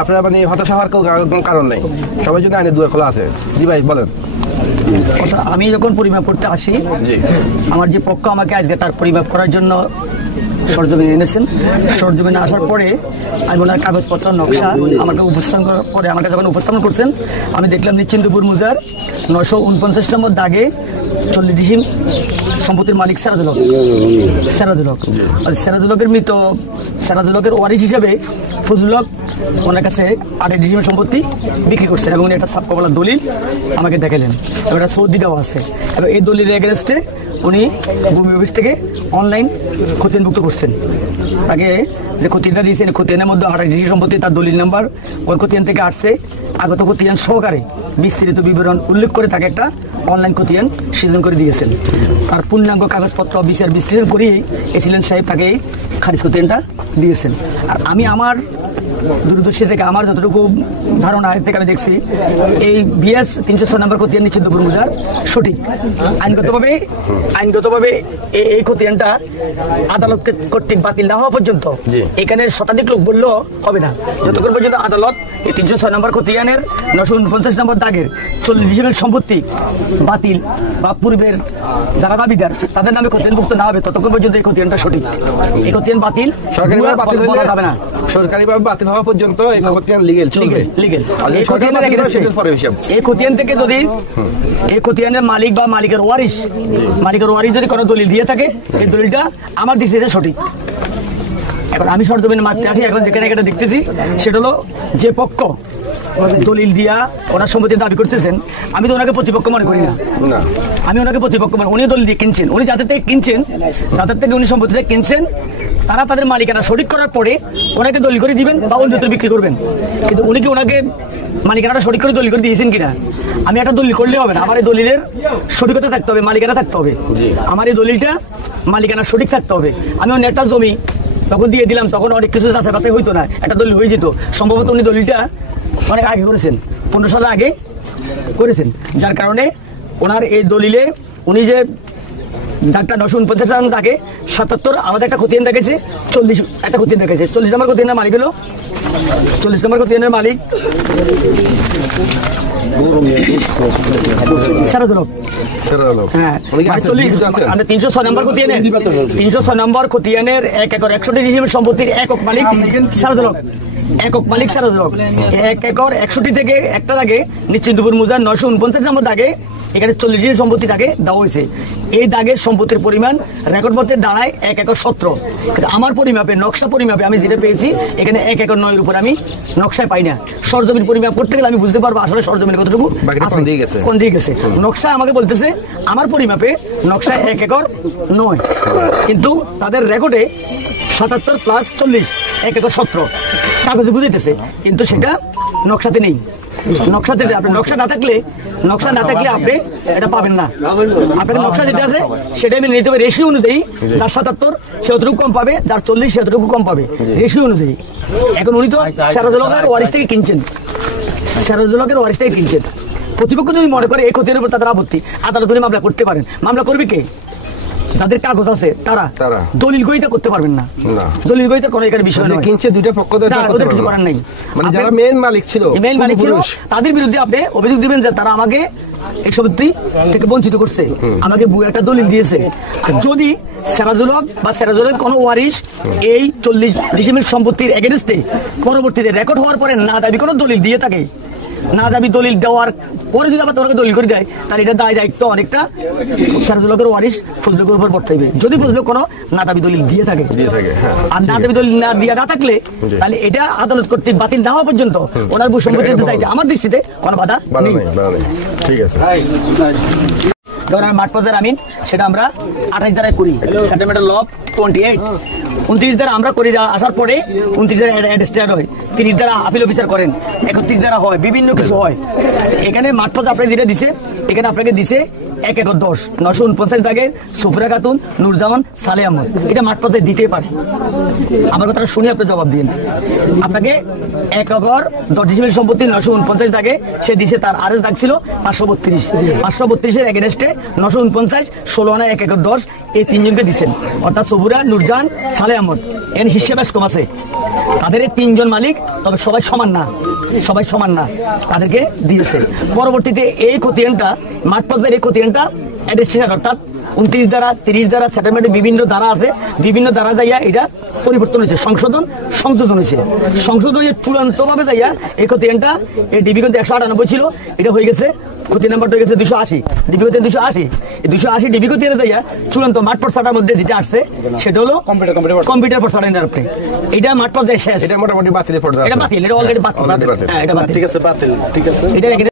আপনারা মানে হতাশা হওয়ার কোনো কারণ নেই, সবার জন্য আইনের দুয়ার খোলা আছে। জি ভাই বলেন। আমি যখন পরিমাপ করতে আসি, আমার যে পক্ষ আমাকে আজকে তার পরিমাপ করার জন্য সরজমিনে এনেছেন, সরজমিনে আসার পরে আমি ওনার কাগজপত্র নকশা আমাকে উপস্থাপন করার পরে আমার কাছে যখন উপস্থাপন করছেন, আমি দেখলাম নিশ্চিন্তপুর মৌজার 949 নম্বর দাগে 40 ডিসিম সম্পত্তির মালিক সেরাজুলক। সেরাজুলকের মৃত সেরাজুলকের ওয়ারিশ হিসেবে ফজলুলক ওনার কাছে 28 ডিসিমের সম্পত্তি বিক্রি করছেন এবং একটা সাবকবলার দলিল আমাকে দেখালেন, একটা সৌদি দেওয়া আছে এবং এই দলিলের এগেনস্টে উনি ভূমি অফিস থেকে অনলাইন খতিয়ানভুক্ত করছেন। তাকে যে খতিয়ানটা দিয়েছেন, খতিয়ানের মধ্যে 28 ডিসি সম্পত্তি, তার দলিল নাম্বার কোন খতিয়ান থেকে আসছে, আগত খতিয়ান সহকারে বিস্তারিত বিবরণ উল্লেখ করে তাকে একটা অনলাইন খতিয়ান সৃজন করে দিয়েছেন। তার পূর্ণাঙ্গ কাগজপত্র বিচার বিশ্লেষণ করিয়ে এসিলেন সাহেব তাকে খারিজ খতিয়ানটা দিয়েছেন। আর আমি আমার দূরদর্শী থেকে আমার যতটুকু ধারণা থেকে আমি দেখছি, এই বিএস 306 নম্বর খতিয়ান নিশ্চিন্তপুর মৌজার সঠিক। আইনগতভাবে এই খতিয়ানটা আদালত কর্তৃক বাতিল না হওয়া পর্যন্ত এখানে শতাধিক লোক বললেও হবে না, যতক্ষণ পর্যন্ত আদালত এই 306 নম্বর খতিয়ানের 949 নম্বর দাগের 40 ডিসিমের সম্পত্তি বাতিল বা পূর্বের যারা দাবিদার তাদের নামে খতিয়ানভুক্ত না হবে, ততক্ষণ পর্যন্ত এই খতিয়ানটা সঠিক। এই খতিয়ান বাতিল বলা যাবে না, সরকারিভাবে বাতিল হওয়া পর্যন্ত এই খতিয়ান লিগ্যাল চলবে। এই খতিয়ান থেকে যদি এই খতিয়ানের মালিক বা মালিকের ওয়ারিশ যদি কোনো দলিল দিয়ে থাকে, এই দলিলটা আমার দৃষ্টিতে সঠিক। এখন আমি সরজমিনে মারতে আসি, এখন যেখানে এটা দেখতেছি সেটা হলো যে পক্ষ দলিল দিয়া ওনার সম্পত্তির দাবি করতেছেন, আমি তো ওনাকে প্রতিপক্ষ মনে করি না। আমি ওনাকে প্রতিপক্ষ মানে উনি দলিল দিয়ে কিনছেন, উনি যাদের থেকে কিনছেন, যাদের থেকে উনি সম্পত্তিটা কিনছেন, তারা তাদের মালিকানা সঠিক করার পরে ওনাকে দলিল করে দিবেন বা অন্যত্র বিক্রি করবেন। কিন্তু উনি কি ওনাকে মালিকানাটা সঠিক করে দলিল করে দিয়েছেন কিনা? আমি একটা দলিল করলে হবে না, আমার এই দলিলের সঠিকতা থাকতে হবে, মালিকানা থাকতে হবে। আমার এই দলিলটা মালিকানা সঠিক থাকতে হবে। আমি অন্য একটা জমি তখন দিয়ে দিলাম, তখন অনেক কিছু আশেপাশে হইতো না, একটা দলিল হয়ে যেত। সম্ভবত উনি দলিলটা অনেক আগে করেছেন, 15 সাল আগে করেছেন, যার কারণে ওনার এই দলিলে উনি যে ডাক্তার 949 তাকে 77 আমাদের একটা খতিয়ান দেখেছে, 40 একটা খতিয়ান দেখেছে। 40 নম্বর খতিয়ানের মালিক হলো 40 নম্বর খতিয়ানের মালিক সেরাজুলক। হ্যাঁ, 306 নম্বর খতিয়ানের 306 নম্বর খতিয়ানের 1 একর 61 ডিসিমের সম্পত্তির একক মালিক সেরাজুলক। 1 একর 61 থেকে একটা দাগে নিশ্চিন্তপুর মৌজার 949 নম্বর দাগে এখানে 40 ডিসি সম্পত্তি দাগে দেওয়া হয়েছে। এই দাগের সম্পত্তির পরিমাণ রেকর্ডপত্রে দাঁড়ায় 1 একর 17। কিন্তু আমার পরিমাপে, নকশা পরিমাপে আমি যেটা পেয়েছি, এখানে 1 একর 9 এর উপর আমি নকশায় পাই না। সরজমিন পরিমাপ করতে গেলে আমি বুঝতে পারবো আসলে সরজমিনে কতটুকু কোন দিকে গেছে। নকশা আমাকে বলতেছে আমার পরিমাপে নকশায় 1 একর 9, কিন্তু তাদের রেকর্ডে 77 প্লাস 40 1 একর 17 কাগজে বুঝাইতেছে, কিন্তু সেটা নকশাতে নেই। নকশাতে আপনি নকশা না থাকলে আপনি এটা পাবেন না। আপনাদের নকশা যেটা আছে সেটা মেনে নিতে হবে রেশিও অনুযায়ী। যার 77 সে অতটুকু কম পাবে, যার 40 সে অতটুকু কম পাবে, রেশিও অনুযায়ী। এখন উনি তো সেরাজুলকের ওয়ারিশ থেকে কিনছেন, প্রতিপক্ষ যদি মনে করে এই ক্ষতির উপর তাদের আপত্তি, আদালত মামলা করতে পারেন। মামলা করবে কে? যাদের কাগজ আছে তারা দলিল গইতে করতে পারবেন না। দলিল গইতে কোনো এখানে বিষয় নয়, কিনছে দুইটা পক্ষ, ওদের কিছু করার নাই। মানে যারা মেইন মালিক ছিল তাদের বিরুদ্ধে আপনি অভিযোগ দিবেন যে তারা আমাকে এই সম্পত্তি থেকে বঞ্চিত করছে, আমাকে একটা দলিল দিয়েছে। যদি সেরাজুলক কোনো ওয়ারিশ এই 40 ডিসিমের সম্পত্তির এগেইনস্টে পরবর্তীতে রেকর্ড হওয়ার পরে না দাবি কোনো দলিল দিয়ে থাকে, না দাবি দলিল দেওয়ার পরে যদি আবার তোমাকে দলিল করে দেয়, তাহলে এটা দায়িত্ব অনেকটা সেরাজুলকের ওয়ারিশ ফজলুলের উপর পড়তে হবে, যদি ফজলুল কোনো না দাবি দলিল দিয়ে থাকে। আর না দাবি দলিল না দিয়ে না থাকলে তাহলে এটা আদালত কর্তৃক বাতিল না হওয়া পর্যন্ত ওনার ভূ সম্পত্তির দায়িত্ব আমার দৃষ্টিতে কোনো বাধা নেই। ঠিক আছে। ধরেন মাঠ পর্যায়ের আমিন সেটা আমরা 28 ধারায় করি, সেটেলমেন্ট ল 28। 29 ধারা আমরা করে আসার পরে 29 ধারা অ্যাডস্ট্যান্ড হয়, 30 ধারা আপিল অফিসার করেন, 31 ধারা হয়, বিভিন্ন কিছু হয়। এখানে মাঠ পর্যায়ে আপনাকে যেটা দিছে, এখানে আপনাকে দিছে 1 একর 10 949 দাগের সুফরা খাতুন নুরজামান সালে আহমদ, এটা মাঠ পর্যায়ে দিতেই পারে। আমার কথাটা শুনে আপনি জবাব দিন। আপনাকে 1 একর 10 ডিসিমেল সম্পত্তি 949 দাগে সে দিছে, তার আরএস দাগ ছিল 532। 532 এর এগেইনস্টে 949 16 আনা 1 একর 10 এই তিনজনকে দিচ্ছেন, অর্থাৎ সবুরা নুরজান সালে আহমদ। এর হিসাব কম আছে, তাদের এই 3 জন মালিক, তবে সবাই সমান না তাদেরকে দিয়েছে। পরবর্তীতে এই খতিয়ানটা মাঠ পর্যায়ের এই খতিয়ানটা অ্যাডমিনিস্ট্রেশন অর্থাৎ 29 ধারা 30 ধারা সেটেলমেন্টে বিভিন্ন ধারা আছে, বিভিন্ন ধারা যাইয়া এটা পরিবর্তন হয়েছে, সংশোধন হয়েছে চূড়ান্ত ভাবে যাইয়া এই খতিয়ানটা এই ডিবি কিন্তু 198 ছিল, এটা হয়ে গেছে খতিয়ান নাম্বারটা হয়ে গেছে 280, ডিবি খতিয়ান 280। এই 280 ডিবি খতিয়ানে যাইয়া চূড়ান্ত মাঠ পর্যায়ের মধ্যে যেটা আসছে সেটা হলো কম্পিউটার পর্যায়ের আপনি এটা মাঠ পর্যায়ে শেষ, এটা মোটামুটি বাতিলের পর্যায়ে, এটা বাতিল, এটা অলরেডি বাতিল, হ্যাঁ এটা বাতিল, ঠিক আছে, বাতিল, ঠিক আছে। এটা